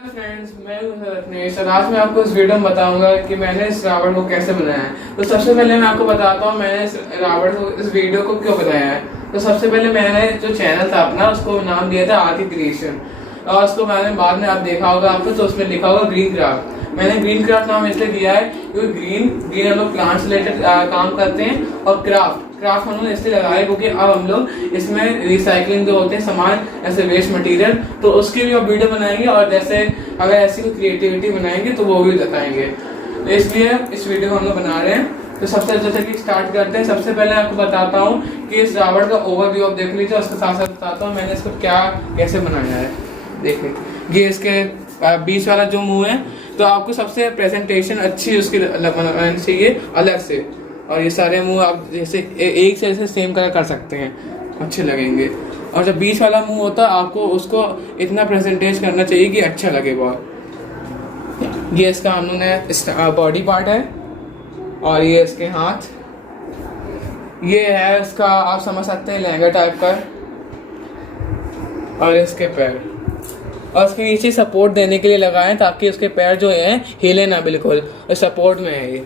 Friends, मैं हूं रत्नेश और आज मैं आपको इस वीडियो में बताऊंगा कि मैंने इस रावण को कैसे बनाया है। तो सबसे पहले मैं आपको बताता हूं मैंने इस रावण को इस वीडियो को क्यों बनाया है। तो सबसे पहले मैंने जो चैनल था अपना उसको नाम दिया था आरती क्रिएशन और उसको मैंने बाद में आप देखा होगा आपको, तो उसमें लिखा होगा ग्रीन क्राफ्ट। मैंने ग्रीन क्राफ्ट नाम इसलिए दिया है क्योंकि ग्रीन हम लोग प्लांट्स रिलेटेड काम करते हैं और क्राफ्ट हम लोग इसलिए लगाए क्योंकि अब हम लोग इसमें रिसाइकलिंग जो होते हैं सामान ऐसे वेस्ट मटेरियल, तो उसकी भी अब वीडियो बनाएंगे और जैसे अगर ऐसी कोई क्रिएटिविटी बनाएंगे तो वो भी बताएंगे। तो इसलिए इस वीडियो को हम लोग बना रहे हैं। तो सबसे जैसे कि स्टार्ट करते हैं। सबसे पहले आपको बताता हूँ कि इस रावण का ओवरव्यू आप देख लीजिए, उसके साथ साथ बताता हूँ मैंने इसको क्या कैसे बनाया है। देखिए ये इसके बीच वाला जो मुंह है, तो आपको सबसे प्रेजेंटेशन अच्छी उसकी लगानी चाहिए अलग से, और ये सारे मुंह आप जैसे एक से ऐसे सेम कलर कर सकते हैं, अच्छे लगेंगे। और जब बीच वाला मुंह होता है आपको उसको इतना प्रेजेंटेज करना चाहिए कि अच्छा लगे बहुत। ये इसका हमने बॉडी पार्ट है और ये इसके हाथ, ये है इसका आप समझ सकते हैं लहंगा टाइप का, और इसके पैर और उसके नीचे सपोर्ट देने के लिए लगाएं ताकि उसके पैर जो हैं हिले ना बिल्कुल, और सपोर्ट में है ये।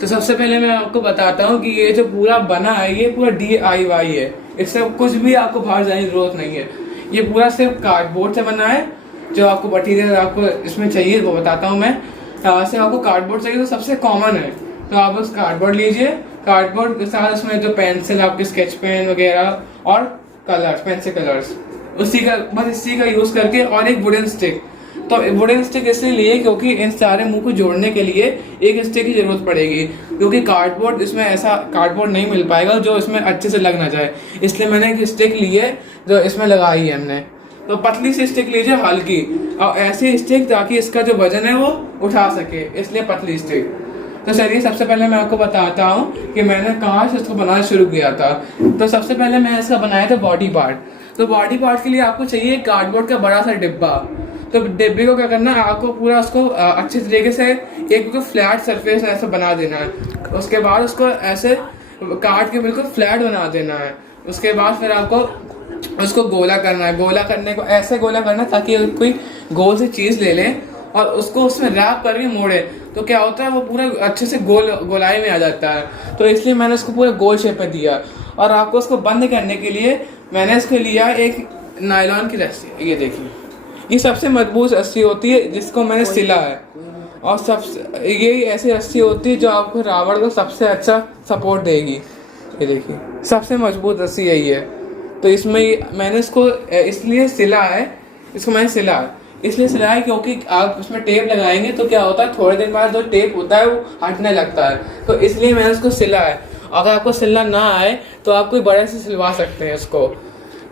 तो सबसे पहले मैं आपको बताता हूँ कि ये जो पूरा बना है ये पूरा DIY है, इससे कुछ भी आपको बाहर जाने की जरूरत नहीं है। ये पूरा सिर्फ कार्डबोर्ड से बना है। जो आपको मटीरियल आपको इसमें चाहिए वो बताता हूँ मैं। सिर्फ आपको कार्डबोर्ड चाहिए तो सबसे कॉमन है, तो आप उस कार्डबोर्ड लीजिए। कार्डबोर्ड के साथ उसमें जो पेंसिल आपके स्केच पेन वगैरह और कलर्स, पेंसिल कलर्स, उसी का यूज करके, और एक वुडन स्टिक। तो वुडन स्टिक इसलिए लिए क्योंकि इन सारे मुंह को जोड़ने के लिए एक स्टिक की जरूरत पड़ेगी, क्योंकि कार्डबोर्ड इसमें ऐसा कार्डबोर्ड नहीं मिल पाएगा जो इसमें अच्छे से लग ना जाए। इसलिए मैंने एक स्टिक ली है जो इसमें लगाई है हमने। तो पतली सी स्टिक लीजिए, हल्की, और ऐसी स्टिक ताकि इसका जो वजन है वो उठा सके, इसलिए पतली स्टिक। तो चलिए सबसे पहले मैं आपको बताता हूँ कि मैंने कहाँ से इसको बनाना शुरू किया था। तो सबसे पहले मैं इसका बनाया था बॉडी पार्ट। तो बॉडी पार्ट के लिए आपको चाहिए कार्डबोर्ड का बड़ा सा डिब्बा। तो डिब्बे को क्या करना है, आपको पूरा उसको अच्छे तरीके से एक फ्लैट सरफेस ऐसे बना देना है। उसके बाद उसको ऐसे काट के बिल्कुल फ्लैट बना देना है। उसके बाद फिर आपको उसको गोला करना है। गोला करने को ऐसे गोला करना है ताकि कोई गोल सी चीज़ ले लें और उसको उसमें रैप करके मोड़े, तो क्या होता है वो पूरा अच्छे से गोलाई में आ जाता है। तो इसलिए मैंने उसको पूरा गोल शेप में दिया। और आपको उसको बंद करने के लिए मैंने इसके लिया एक नायलॉन की रस्सी। ये देखिए, ये सबसे मजबूत रस्सी होती है जिसको मैंने सिला है, और सबसे ये ऐसी रस्सी होती है जो आपको रावण को सबसे अच्छा सपोर्ट देगी। ये देखिए सबसे मजबूत रस्सी यही है। तो इसमें मैंने इसको इसलिए सिला है, इसको मैंने सिला इसलिए सिला है क्योंकि आप उसमें टेप लगाएंगे तो क्या होता है थोड़े दिन बाद जो टेप होता है वो हटने लगता है, तो इसलिए मैंने उसको सिला है। अगर आपको सिलना ना आए तो आप कोई बड़े से सिलवा सकते हैं इसको।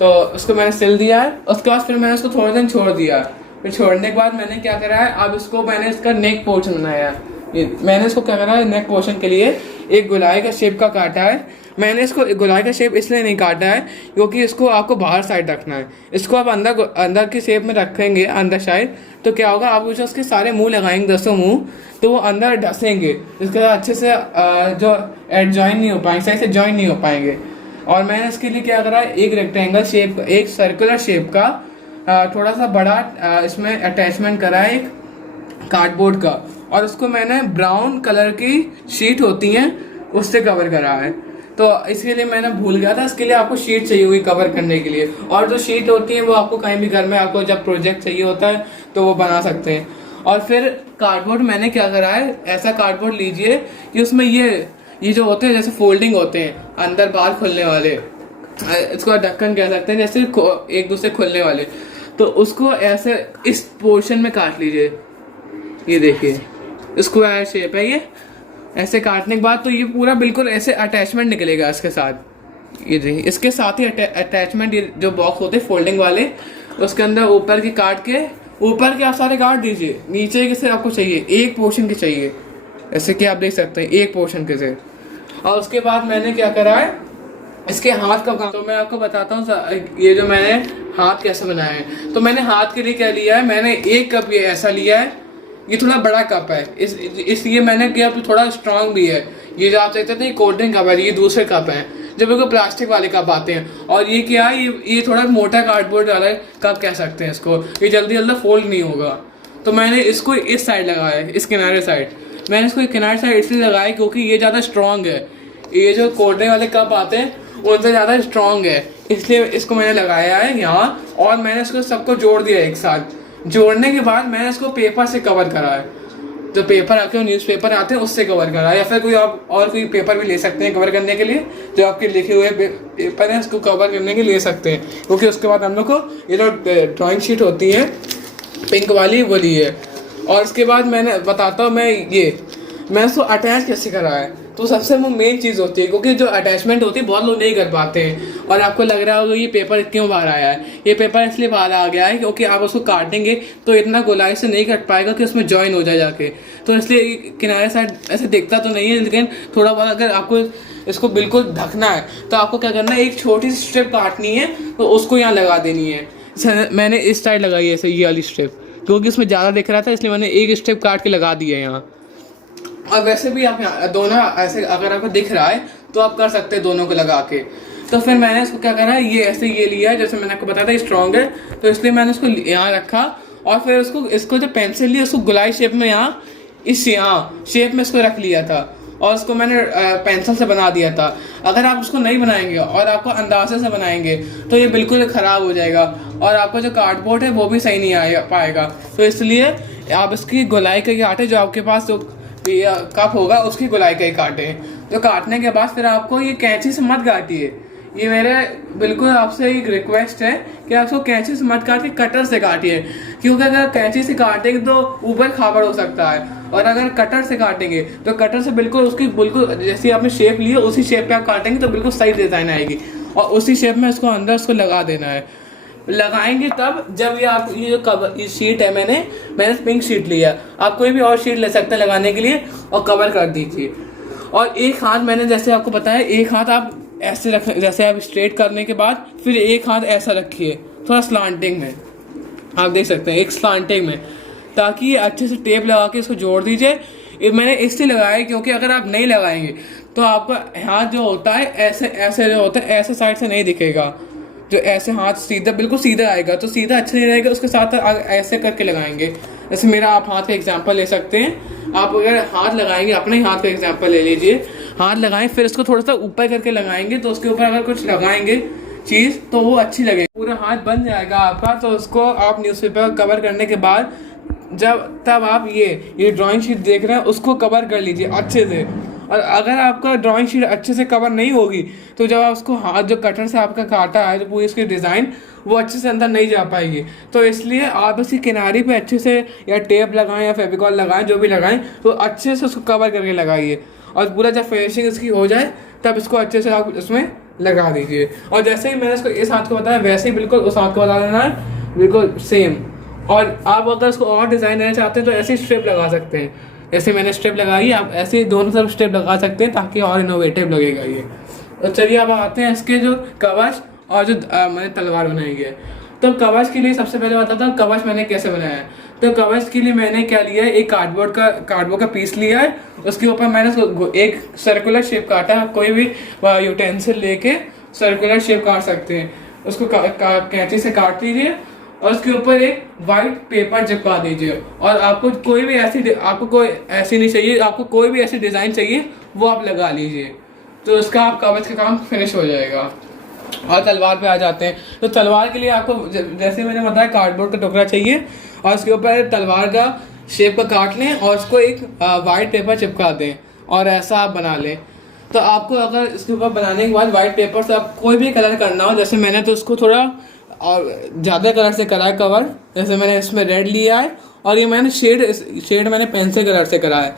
तो उसको मैंने सिल दिया है। उसके बाद फिर मैंने उसको थोड़े दिन छोड़ दिया। फिर छोड़ने के बाद मैंने क्या करा है, अब इसको मैंने इसका नेक पोर्शन बनाया है। मैंने इसको क्या करा है, नेक पोर्शन के लिए एक गोलाई का शेप का काटा है। मैंने इसको गोलाई का शेप इसलिए नहीं काटा है क्योंकि इसको आपको बाहर साइड रखना है। इसको आप अंदर की शेप में रखेंगे अंदर साइड, तो क्या होगा, आप उसके सारे मुंह लगाएंगे 10 मुंह, तो वो अंदर ढसेंगे, इसके बाद अच्छे से जो ज्वाइन नहीं हो पाएंगे, सही से ज्वाइन नहीं हो पाएंगे। और मैंने इसके लिए क्या करा है, एक रेक्टेंगल शेप, एक सर्कुलर शेप का थोड़ा सा बड़ा इसमें अटैचमेंट करा है एक कार्डबोर्ड का, और उसको मैंने ब्राउन कलर की शीट होती हैं उससे कवर करा है। तो इसके लिए मैंने भूल गया था, इसके लिए आपको शीट चाहिए हुई कवर करने के लिए, और जो शीट होती है वो आपको कहीं भी घर में आपको जब प्रोजेक्ट चाहिए होता है तो वो बना सकते हैं। और फिर कार्डबोर्ड मैंने क्या करा है, ऐसा कार्डबोर्ड लीजिए कि उसमें ये जो होते हैं जैसे फोल्डिंग होते हैं अंदर बाहर खुलने वाले, इसको ढक्कन कह सकते हैं, जैसे एक दूसरे खुलने वाले, तो उसको ऐसे इस पोर्शन में काट लीजिए। ये देखिए स्क्वायर शेप है ये। ऐसे काटने के बाद तो ये पूरा बिल्कुल ऐसे अटैचमेंट निकलेगा इसके साथ। ये देखिए इसके साथ ही अटैचमेंट, ये जो बॉक्स होते हैं फोल्डिंग वाले, उसके अंदर ऊपर की काट के, ऊपर के आप सारे काट दीजिए, नीचे के से आपको चाहिए एक पोर्शन के चाहिए, ऐसे कि आप देख सकते हैं एक पोर्शन के से। और उसके बाद मैंने क्या करा है, इसके हाथ का काम तो मैं आपको बताता हूँ। ये जो मैंने हाथ कैसे बनाया है, तो मैंने हाथ के लिए क्या लिया है, मैंने एक कप ये ऐसा लिया है, ये थोड़ा बड़ा कप है, इसलिए मैंने किया थोड़ा स्ट्रांग भी है। ये जो आप देखते थे कोल्ड ड्रिंक कप है, ये दूसरे कप है, जो बिल्कुल प्लास्टिक वाले कप आते हैं। और ये क्या है, ये थोड़ा मोटा कार्डबोर्ड वाला कप कह सकते हैं इसको, ये जल्दी जल्दी फोल्ड नहीं होगा। तो मैंने इसको इस साइड लगाया है, इस किनारे साइड। मैंने इसको किनारे साइड इसलिए लगाया क्योंकि ये ज़्यादा स्ट्रॉन्ग है, ये जो कोडने वाले कप आते हैं उनसे ज़्यादा स्ट्रॉन्ग है, इसलिए इसको मैंने लगाया है यहाँ। और मैंने इसको सबको जोड़ दिया एक साथ। जोड़ने के बाद मैंने इसको पेपर से कवर करा है, जो पेपर आके न्यूज़पेपर आते हैं उससे कवर करा है, या फिर कोई आप और कोई पेपर भी ले सकते हैं कवर करने के लिए। जो आपके लिखे हुए पेपर हैं उसको कवर करने के लिए ले सकते हैं, क्योंकि उसके बाद हम लोग को ये जो ड्राइंग शीट होती है पिंक वाली वो ली है। और उसके बाद मैंने बताता हूँ मैं उसको अटैच कैसे करा है। तो सबसे वो मेन चीज़ होती है, क्योंकि जो अटैचमेंट होती है बहुत लोग नहीं कर पाते हैं। और आपको लग रहा होगा ये पेपर क्यों बाहर आया है, ये पेपर इसलिए बाहर आ गया है क्योंकि आप उसको काटेंगे तो इतना गोलाई से नहीं कट पाएगा कि उसमें जॉइन हो जाए जाके। तो इसलिए किनारे साइड ऐसे दिखता तो नहीं है, लेकिन थोड़ा बहुत अगर आपको इसको बिल्कुल ढकना है तो आपको क्या करना है, एक छोटी सी स्ट्रिप काटनी है तो उसको यहाँ लगा देनी है। मैंने इस साइड लगाई है ऐसे, ये वाली स्ट्रिप, क्योंकि इसमें ज़्यादा दिख रहा था इसलिए मैंने एक स्ट्रिप काट के लगा दिया है यहाँ। और वैसे भी आप दोनों ऐसे अगर आपको दिख रहा है तो आप कर सकते हैं दोनों को लगा के। तो फिर मैंने इसको क्या करा, ये ऐसे ये लिया है, जैसे मैंने आपको बताया था स्ट्रॉन्ग है तो इसलिए मैंने इसको यहाँ रखा। और फिर इसको जो पेंसिल ली उसको गुलाई शेप में यहाँ यहाँ शेप में इसको रख लिया था, और उसको मैंने पेंसिल से बना दिया था। अगर आप उसको नहीं बनाएंगे और आपको अंदाजे से बनाएंगे तो ये बिल्कुल ख़राब हो जाएगा, और आपका जो कार्डबोर्ड है वो भी सही नहीं आ पाएगा। तो इसलिए आप इसकी गोलाई का ही काटें, जो आपके पास जो कप होगा उसकी गोलाई का ही काटें। जो काटने के बाद फिर आपको ये कैंची से मत काटिए, ये मेरे बिल्कुल आपसे एक रिक्वेस्ट है कि आप उसको कैंची से मत काटिए, कटर से काटिए। क्योंकि अगर कैंची से काटेंगे तो ऊपर खाबड़ हो सकता है, और अगर कटर से काटेंगे तो कटर से बिल्कुल उसकी बिल्कुल जैसी आपने शेप ली है उसी शेप पे आप काटेंगे तो बिल्कुल सही डिज़ाइन आएगी। और उसी शेप में इसको अंदर उसको लगा देना है। लगाएंगे तब जब ये जो कवर ये शीट है, मैंने पिंक शीट लिया, आप कोई भी और शीट ले सकते हैं लगाने के लिए, और कवर कर दीजिए। और एक हाथ मैंने जैसे आपको बताया, एक हाथ आप ऐसे रख, जैसे आप स्ट्रेट करने के बाद फिर एक हाथ ऐसा रखिए थोड़ा स्लांटिंग में, आप देख सकते हैं एक स्लांटिंग में, ताकि अच्छे से टेप लगा के इसको जोड़ दीजिए। मैंने इसलिए लगाया क्योंकि अगर आप नहीं लगाएंगे तो आपका हाथ जो होता है ऐसे ऐसे जो होता है ऐसे साइड से नहीं दिखेगा, जो ऐसे हाथ सीधा बिल्कुल सीधा आएगा तो सीधा अच्छा नहीं रहेगा। उसके साथ ऐसे करके लगाएंगे, जैसे मेरा आप हाथ का एग्जांपल ले सकते हैं। आप अगर हाथ लगाएंगे, अपने हाथ का एग्जांपल ले लीजिए, हाथ लगाएं फिर इसको थोड़ा सा ऊपर करके लगाएंगे, तो उसके ऊपर अगर कुछ लगाएंगे चीज़ तो वो अच्छी लगेगी, पूरा हाथ बन जाएगा आपका। तो उसको आप न्यूज़पेपर कवर करने के बाद तब आप ये ड्राइंग शीट देख रहे हैं उसको कवर कर लीजिए अच्छे से। और अगर आपका ड्राइंग शीट अच्छे से कवर नहीं होगी तो जब आप उसको हाथ जो कटर से आपका काटा है, जो पूरी इसकी डिज़ाइन वो अच्छे से अंदर नहीं जा पाएगी। तो इसलिए आप इसकी किनारे पे अच्छे से या टेप लगाएं या फेविकॉल लगाएं, जो भी लगाएं, तो अच्छे से उसको कवर करके लगाइए। और पूरा जब फिनिशिंग इसकी हो जाए तब इसको अच्छे से आप इसमें लगा दीजिए। और जैसे ही मैंने इसको इस हाथ को बताया वैसे ही बिल्कुल उस हाथ को बता देना है, बिल्कुल सेम। और आप अगर इसको और डिज़ाइन देना चाहते हैं तो ऐसी स्ट्रिप लगा सकते हैं, ऐसे मैंने स्ट्रिप लगाई, आप ऐसे दोनों तरफ स्ट्रिप लगा सकते हैं ताकि और इनोवेटिव लगेगा ये। तो चलिए अब आते हैं इसके जो कवच और जो मैंने तलवार बनाई है। तो कवच के लिए सबसे पहले बताता हूँ कवच मैंने कैसे बनाया है। तो कवच के लिए मैंने क्या लिया है, एक कार्डबोर्ड का पीस लिया है, उसके ऊपर मैंने एक सर्कुलर शेप काटा है। आप कोई भी यूटेंसिल लेके सर्कुलर शेप काट सकते हैं, उसको कैंची से काट लीजिए और उसके ऊपर एक वाइट पेपर चिपका दीजिए। और आपको कोई भी ऐसी नहीं चाहिए, आपको कोई भी ऐसी डिज़ाइन चाहिए वो आप लगा लीजिए, तो उसका आप कवच का काम फिनिश हो जाएगा। और तलवार पे आ जाते हैं। तो तलवार के लिए आपको जैसे मैंने बताया कार्डबोर्ड का टुकड़ा चाहिए, और उसके ऊपर तलवार का शेप का काट लें और उसको एक वाइट पेपर चिपका दें और ऐसा आप बना लें। तो आपको अगर इसके ऊपर बनाने के बाद वाइट पेपर से आप कोई भी कलर करना हो, जैसे मैंने तो उसको थोड़ा और ज़्यादा कलर से करा है कवर, जैसे मैंने इसमें रेड लिया है और ये मैंने शेड मैंने पेंसिल कलर से करा है।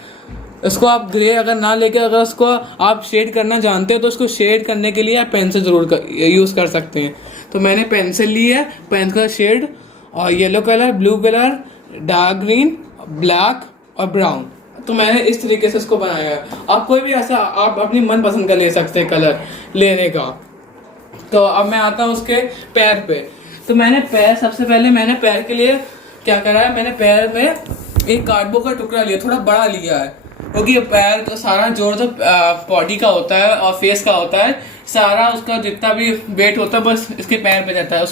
इसको आप ग्रे अगर ना लेके अगर उसको आप शेड करना जानते हो तो उसको शेड करने के लिए आप पेंसिल ज़रूर यूज़ कर सकते हैं। तो मैंने पेंसिल ली है, पेंसिल शेड और yellow colour, blue colour, dark green, black और ब्राउन। तो मैंने इस तरीके से इसको बनाया है। आप कोई भी ऐसा आप अपनी मनपसंद का ले सकते हैं कलर लेने का। तो अब मैं आता हूँ उसके पैर पे। तो सबसे पहले मैंने पैर के लिए क्या करा है, मैंने पैर में एक कार्डबोर्ड का टुकड़ा लिया, थोड़ा बड़ा लिया है, क्योंकि पैर का सारा जोर तो बॉडी का होता है और फेस का होता है, सारा उसका जितना भी वेट होता है बस इसके पैर पे जाता है।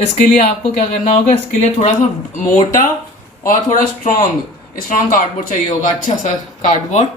इसके लिए आपको क्या करना होगा, इसके लिए थोड़ा सा मोटा और थोड़ा स्ट्रॉन्ग कार्डबोर्ड चाहिए होगा, अच्छा सा कार्डबोर्ड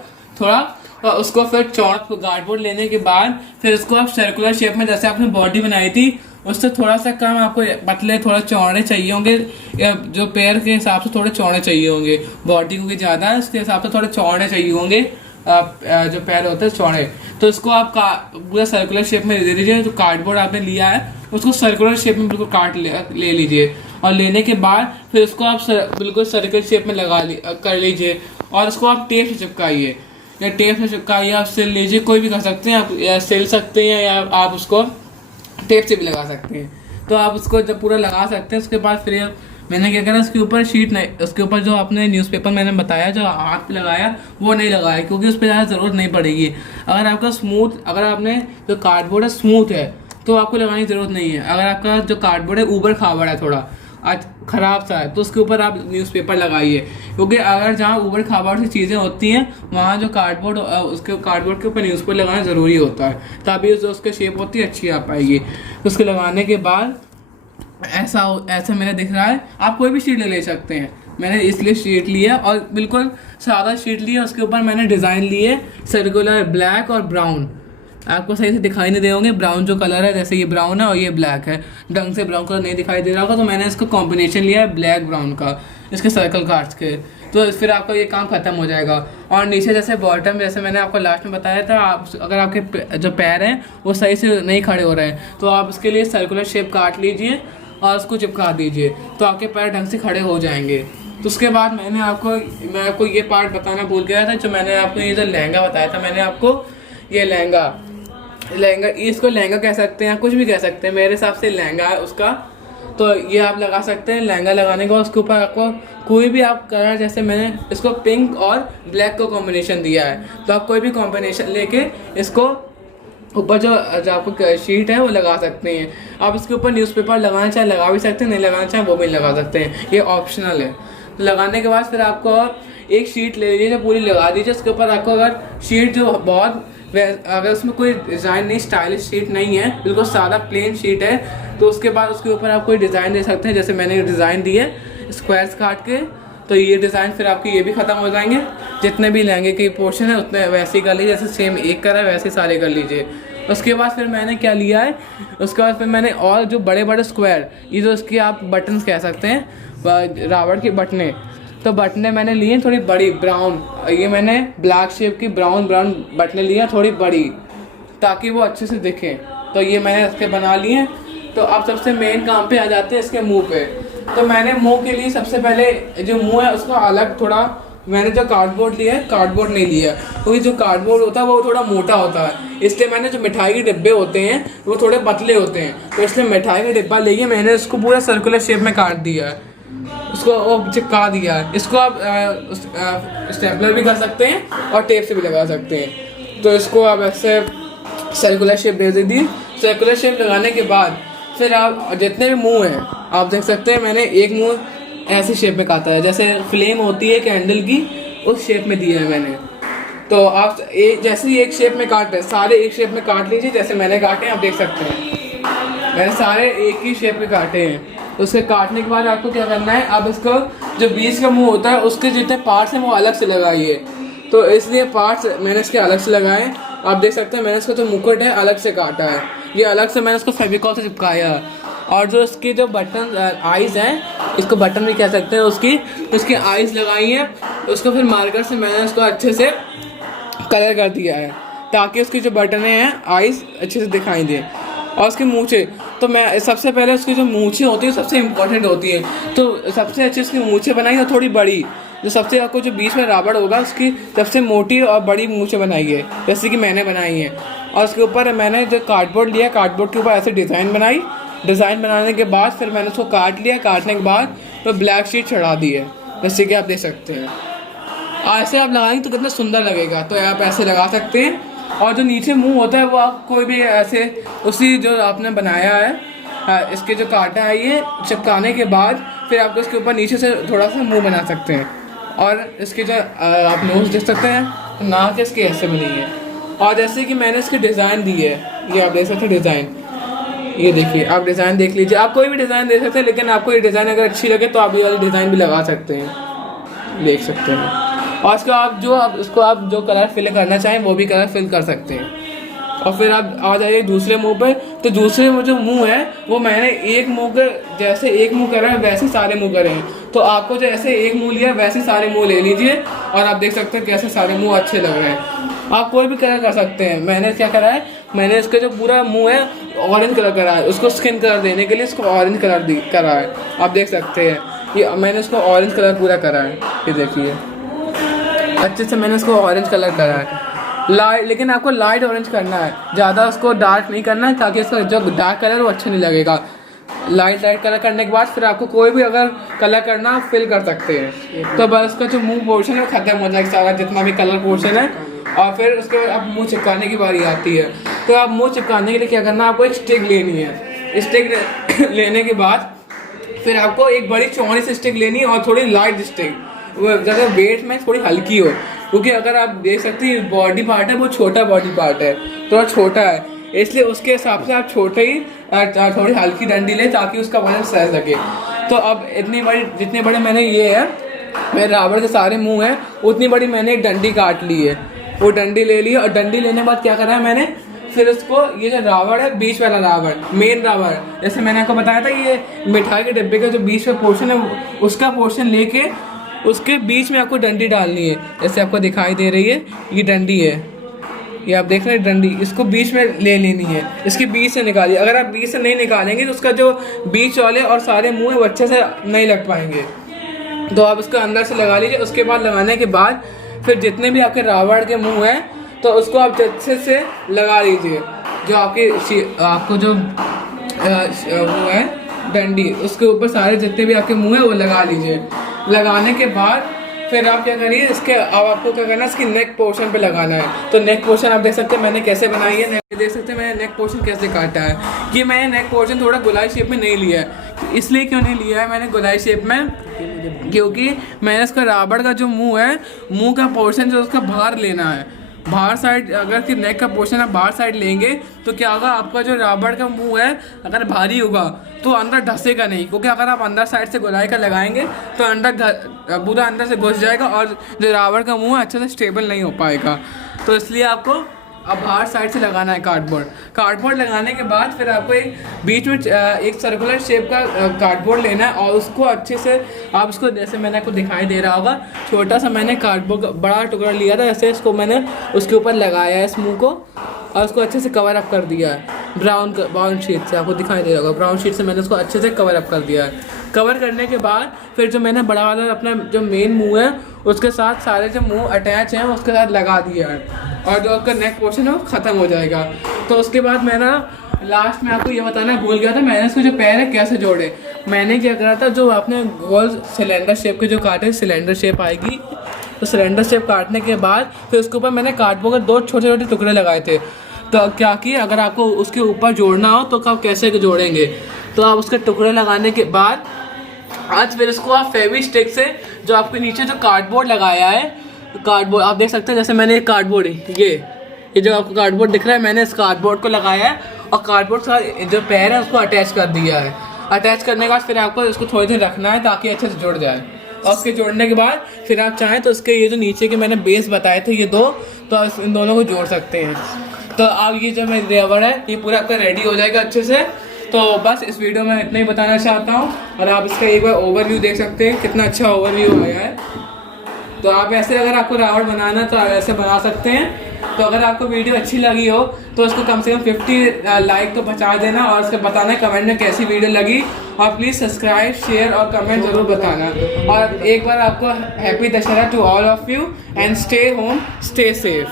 थोड़ा। और उसको फिर चौड़ा कार्डबोर्ड लेने के बाद फिर उसको आप सर्कुलर शेप में, जैसे आपने बॉडी बनाई थी उससे थोड़ा सा कम आपको पतले थोड़ा चौड़े चाहिए होंगे, या जो पैर के हिसाब से थोड़े चौड़े चाहिए होंगे, बॉडी क्योंकि ज़्यादा है उसके हिसाब से थोड़े चौड़े चाहिए होंगे जो पैर होते हैं चौड़े। तो इसको आप पूरा सर्कुलर शेप में दे दीजिए। जो कार्डबोर्ड आपने लिया है उसको सर्कुलर शेप में बिल्कुल काट ले लीजिए, और लेने के बाद फिर उसको आप बिल्कुल सर्कुलर शेप में कर लीजिए, और उसको आप टेप से चिपकाइए, या टेप से चिपकाइए, आप सिल लीजिए, कोई भी कर सकते हैं आप, या सिल सकते हैं या आप उसको टेप से भी लगा सकते हैं। तो आप उसको जब पूरा लगा सकते हैं उसके बाद फिर मैंने क्या करा, उसके ऊपर शीट नहीं, उसके ऊपर जो आपने न्यूज़पेपर मैंने बताया जो हाथ पे लगाया वो नहीं लगाया, क्योंकि उस पर ज़्यादा ज़रूरत नहीं पड़ेगी। अगर आपका अगर आपने जो कार्डबोर्ड है स्मूथ है तो आपको लगाने की ज़रूरत नहीं है। अगर आपका जो कार्डबोर्ड है ऊबड़ खाबड़ है, थोड़ा आज ख़राब सा है, तो उसके ऊपर आप न्यूज़पेपर लगाइए, क्योंकि अगर जहाँ ऊबड़ खाबड़ सी चीज़ें होती हैं वहाँ जो कार्डबोर्ड उसके कार्डबोर्ड के ऊपर न्यूज़पेपर लगाना ज़रूरी होता है, तभी जो उसकी शेप होती है अच्छी आ पाएगी। उसके लगाने के बाद ऐसा मेरा दिख रहा है। आप कोई भी शीट ले सकते हैं, मैंने इसलिए शीट लिया और बिल्कुल सादा शीट लिया, उसके ऊपर मैंने डिज़ाइन लिए सर्कुलर ब्लैक और ब्राउन। आपको सही से दिखाई नहीं दे होंगे, ब्राउन जो कलर है, जैसे ये ब्राउन है और ये ब्लैक है, ढंग से ब्राउन कलर नहीं दिखाई दे रहा होगा, तो मैंने इसका कॉम्बिनेशन लिया है ब्लैक ब्राउन का, इसके सर्कल काट के। तो फिर आपका ये काम ख़त्म हो जाएगा। और नीचे जैसे बॉटम, जैसे मैंने आपको लास्ट में बताया था, आप अगर आपके जो पैर हैं वो सही से नहीं खड़े हो रहे हैं तो आप इसके लिए सर्कुलर शेप काट लीजिए और उसको चिपका दीजिए, तो आपके पैर ढंग से खड़े हो जाएंगे। तो उसके बाद मैं आपको ये पार्ट बताना भूल गया था, जो मैंने आपको ये जो लहंगा बताया था, मैंने आपको ये लहंगा इसको लहंगा कह सकते हैं, कुछ भी कह सकते हैं, मेरे हिसाब से लहंगा है उसका। तो ये आप लगा सकते हैं। लहंगा लगाने के बाद उसके ऊपर आपको कोई भी आप कलर, जैसे मैंने इसको पिंक और ब्लैक का कॉम्बिनेशन दिया है, तो आप कोई भी कॉम्बिनेशन लेके इसको ऊपर जो आपको शीट है वो लगा सकते हैं। आप इसके ऊपर न्यूज़पेपर लगाना चाहे लगा भी सकते हैं, नहीं लगाना चाहे वो भी लगा सकते हैं, ये ऑप्शनल है। तो लगाने के बाद फिर आपको एक शीट ले लीजिए, पूरी लगा दीजिए। उसके ऊपर आपको अगर शीट जो बहुत, अगर उसमें कोई डिज़ाइन नहीं, स्टाइलिश शीट नहीं है, बिल्कुल सादा प्लेन शीट है, तो उसके बाद उसके ऊपर आप कोई डिज़ाइन दे सकते हैं, जैसे मैंने डिज़ाइन दिए स्क्वायर्स काट के। तो ये डिज़ाइन फिर आपके ये भी ख़त्म हो जाएंगे, जितने भी लहंगे के पोर्शन है उतने वैसे ही कर लीजिए, जैसे सेम एक करा है वैसे सारे कर लीजिए। उसके बाद फिर मैंने क्या लिया है, उसके बाद फिर मैंने और जो बड़े बड़े स्क्वायर, ये जो इसकी आप बटन्स कह सकते हैं, रावण की बटने, तो बटने मैंने लिए थोड़ी बड़ी ब्राउन, ये मैंने ब्लैक शेप की ब्राउन बटने लिया थोड़ी बड़ी, ताकि वो अच्छे से दिखें। तो ये मैंने इसके बना लिए। तो अब सबसे मेन काम पे आ जाते हैं इसके मुंह पे। तो मैंने मुंह के लिए सबसे पहले जो मुंह है उसका अलग थोड़ा, मैंने जो कार्डबोर्ड लिया है, कार्डबोर्ड नहीं लिया क्योंकि जो कार्डबोर्ड होता है वो थोड़ा मोटा होता है, इसलिए मैंने जो मिठाई के डिब्बे होते हैं वो थोड़े पतले होते हैं, तो इसलिए मिठाई का डिब्बा लेके मैंने उसको पूरा सर्कुलर शेप में काट दिया है, उसको वो चिपका दिया है। इसको आप स्टेपलर भी कर सकते हैं और टेप से भी लगा सकते हैं। तो इसको आप ऐसे सर्कुलर शेप दे दीजिए। सर्कुलर शेप लगाने के बाद फिर आप जितने भी मुंह हैं आप देख सकते हैं, मैंने एक मुंह ऐसी शेप में काटा है, जैसे फ्लेम होती है कैंडल की, उस शेप में दिया है मैंने। तो आप जैसे ही एक शेप में काट रहे, सारे एक शेप में काट लीजिए, जैसे मैंने काटे हैं आप देख सकते हैं, मैंने सारे एक ही शेप में काटे हैं। तो उसके काटने के बाद आपको क्या करना है, अब इसको जो बीच का मुंह होता है उसके जितने पार्ट्स हैं वो अलग से लगाइए। तो इसलिए पार्ट्स मैंने इसके अलग से लगाए। आप देख सकते हैं मैंने इसका जो मुकुट है अलग से काटा है, ये अलग से मैंने इसको फेविकॉल से चिपकाया है। और जो इसकी जो बटन आइज़ हैं, इसको बटन भी कह सकते हैं, उसकी आइज़ लगाई है। उसको फिर मार्कर से मैंने उसको अच्छे से कलर कर दिया है, ताकि उसकी जो बटनें हैं आइज़ अच्छे से दिखाई दें। और उसके मूँछें, तो मैं सबसे पहले उसकी जो मूँछें होती है सबसे इम्पोर्टेंट होती है, तो सबसे अच्छी उसकी मूँछें बनाई और थोड़ी बड़ी, जो सबसे आपको जो बीच में रावण होगा उसकी सबसे मोटी और बड़ी मूँछें बनाई है, जैसे कि मैंने बनाई है। और उसके ऊपर मैंने जो कार्डबोर्ड लिया, कार्डबोर्ड के ऊपर ऐसे डिज़ाइन बनाई। डिज़ाइन बनाने के बाद फिर मैंने उसको काट लिया, काटने के बाद तो ब्लैक शीट चढ़ा दी है, जैसे कि आप देख सकते हैं। ऐसे आप लगाएंगे तो कितना सुंदर लगेगा, तो आप ऐसे लगा सकते हैं। और जो नीचे मुंह होता है वो आप कोई भी ऐसे उसी जो आपने बनाया है, इसके जो काटा है ये चिपकाने के बाद फिर आपको इसके ऊपर नीचे से थोड़ा सा मुंह बना सकते हैं। और इसकी जो आप नोज देख सकते हैं, तो नाक इसकी ऐसे बनी है। और जैसे कि मैंने इसकी डिज़ाइन दी है, ये आप देख सकते हैं डिज़ाइन, ये देखिए आप डिज़ाइन देख लीजिए। आप कोई भी डिज़ाइन दे सकते हैं, लेकिन आपको ये डिज़ाइन अगर अच्छी लगे तो आप ये वाली डिज़ाइन भी लगा सकते हैं, देख सकते हैं। और उसको आप जो कलर फिल करना चाहें वो भी कलर फिल कर सकते हैं। और फिर आप आ जाइए दूसरे मुंह पे। तो दूसरे में जो मुंह है वो मैंने एक मुंह के जैसे एक मुंह करा है वैसे सारे मुंह करे हैं। तो आपको जैसे एक मुंह लिया वैसे सारे मुंह ले लीजिए, और आप देख सकते हैं कैसे सारे मुंह अच्छे लग रहे हैं। आप कोई भी कलर कर सकते हैं। मैंने क्या करा है, मैंने इसका जो पूरा मुंह है ऑरेंज कलर करा है, उसको स्किन कलर देने के लिए इसको ऑरेंज कलर करा है। आप देख सकते हैं ये मैंने इसको ऑरेंज कलर पूरा करा है, ये देखिए अच्छे से मैंने इसको ऑरेंज कलर करा है। लाइट, लेकिन आपको लाइट ऑरेंज करना है, ज़्यादा उसको डार्क नहीं करना है, ताकि इसका जो डार्क कलर वो अच्छा नहीं लगेगा। लाइट कलर करने के बाद फिर आपको कोई भी अगर कलर करना आप फिल कर सकते हैं। तो बस उसका जो मुंह पोर्शन है खत्म हो जाएगा सारा, जितना भी कलर पोर्शन है। और फिर उसके बाद आप मुंह चिपकाने की बारी आती है। तो आप मुंह चिपकाने के लिए क्या करना है, आपको एक स्टिक लेनी है। स्टिक लेने के बाद फिर आपको एक बड़ी चौड़ी सी स्टिक लेनी है, और थोड़ी लाइट स्टिक, वो ज़्यादा वेट में थोड़ी हल्की हो, क्योंकि अगर आप देख सकते हैं बॉडी पार्ट है वो छोटा बॉडी पार्ट है, थोड़ा छोटा है, इसलिए उसके हिसाब से आप छोटे ही थोड़ी हल्की डंडी लें ताकि उसका वजन सह सके। तो अब इतनी बड़ी, जितने बड़े मैंने ये है, मेरे रावण के सारे मुंह हैं, उतनी बड़ी मैंने एक डंडी काट ली है। वो डंडी ले ली, और डंडी लेने के बाद क्या करा है मैंने, फिर उसको ये जो रावण है, बीच वाला रावण, मेन रावण, जैसे मैंने आपको बताया था ये मिठाई के डिब्बे का जो बीच में पोर्शन है उसका पोर्शन लेके उसके बीच में आपको डंडी डालनी है। जैसे आपको दिखाई दे रही है ये डंडी है, ये आप देख रहे हैं डंडी, इसको बीच में ले लेनी है, इसके बीच से निकालिए। अगर आप बीच से नहीं निकालेंगे तो उसका जो बीच वाले और सारे मुंह है वो अच्छे से नहीं लग पाएंगे। तो आप उसको अंदर से लगा लीजिए। उसके बाद लगाने के बाद फिर जितने भी आपके रावण के मुंह हैं तो उसको आप अच्छे से लगा लीजिए। जो आपको जो वो है डंडी, उसके ऊपर सारे जितने भी आपके मुंह है वो लगा लीजिए। लगाने के बाद फिर आप क्या करिए, इसके अब आपको क्या करना है, इसकी नेक पोर्शन पे लगाना है। तो नेक पोर्शन आप देख सकते हैं मैंने कैसे बनाई है, देख सकते हैं मैंने नेक पोर्शन कैसे काटा है। कि मैंने नेक पोर्शन थोड़ा गोलाई शेप में नहीं लिया है। इसलिए क्यों नहीं लिया है मैंने गोलाई शेप में, क्योंकि मैंने इसका रावण का जो मुंह है, मुंह का पोर्शन जो उसका बाहर लेना है। बाहर साइड, अगर कि नेक का पोर्शन आप बाहर साइड लेंगे तो क्या होगा, आपका जो रावण का मुंह है अगर भारी होगा तो अंदर धसेगा नहीं, क्योंकि अगर आप अंदर साइड से गोलाई का लगाएंगे तो अंदर पूरा अंदर से घुस जाएगा, और जो रावण का मुंह है अच्छे से स्टेबल नहीं हो पाएगा। तो इसलिए आपको अब बाहर साइड से लगाना है कार्डबोर्ड लगाने के बाद फिर आपको एक बीच में एक सर्कुलर शेप का कार्डबोर्ड लेना है, और उसको अच्छे से आप उसको, जैसे मैंने आपको दिखाई दे रहा होगा, छोटा सा मैंने कार्डबोर्ड बड़ा टुकड़ा लिया था, ऐसे इसको मैंने उसके ऊपर लगाया है इस मुंह को, और उसको अच्छे से कवर अप कर दिया है ब्राउन शीट से। आपको दिखाई दे रहा होगा, ब्राउन शीट से मैंने उसको अच्छे से कवर अप कर दिया है। कवर करने के बाद फिर जो मैंने बड़ा वाला अपना जो मेन मुंह है उसके साथ सारे जो मुंह अटैच हैं उसके साथ लगा दिया है, और जो आपका नेक पोर्शन है वो ख़त्म हो जाएगा। तो उसके बाद मैं लास्ट में आपको ये बताना भूल गया था, मैंने इसको जो पैर है कैसे जोड़े। मैंने क्या करा था, जो आपने गोल सिलेंडर शेप के जो काटे, सिलेंडर शेप आएगी, तो सिलेंडर शेप काटने के बाद फिर उसके ऊपर मैंने कार्डबोर्ड के 2 छोटे छोटे टुकड़े लगाए थे। तो क्या कि अगर आपको उसके ऊपर जोड़ना हो तो आप कैसे जोड़ेंगे, तो आप उसके टुकड़े लगाने के बाद आज फिर इसको आप फेवी स्टिक से, जो आपके नीचे जो कार्डबोर्ड लगाया है, कार्डबोर्ड आप देख सकते हैं, जैसे मैंने कार्डबोर्ड ये जो आपको कार्डबोर्ड दिख रहा है, मैंने इस कार्डबोर्ड को लगाया है और कार्डबोर्ड का जो पैर है उसको अटैच कर दिया है। अटैच करने के बाद फिर आपको इसको थोड़ी देर रखना है ताकि अच्छे से जुड़ जाए, और उसके जोड़ने के बाद फिर आप चाहें तो इसके ये जो नीचे के मैंने बेस बताए थे ये 2, तो इन दोनों को जोड़ सकते हैं। तो अब ये जो मेरा रावण है ये पूरा आपका रेडी हो जाएगा अच्छे से। तो बस इस वीडियो में इतना ही बताना चाहता हूँ, और आप इसका एक बार ओवरव्यू देख सकते हैं, कितना अच्छा ओवरव्यू आया है। तो आप ऐसे, अगर आपको रावण बनाना है तो आप ऐसे बना सकते हैं। तो अगर आपको वीडियो अच्छी लगी हो तो उसको कम से कम 50 लाइक तो पहुँचा देना, और उसका बताना कमेंट में कैसी वीडियो लगी, और प्लीज़ सब्सक्राइब, शेयर और कमेंट ज़रूर बताना। और एक बार आपको happy Dussehra to all of you, and stay home, stay safe.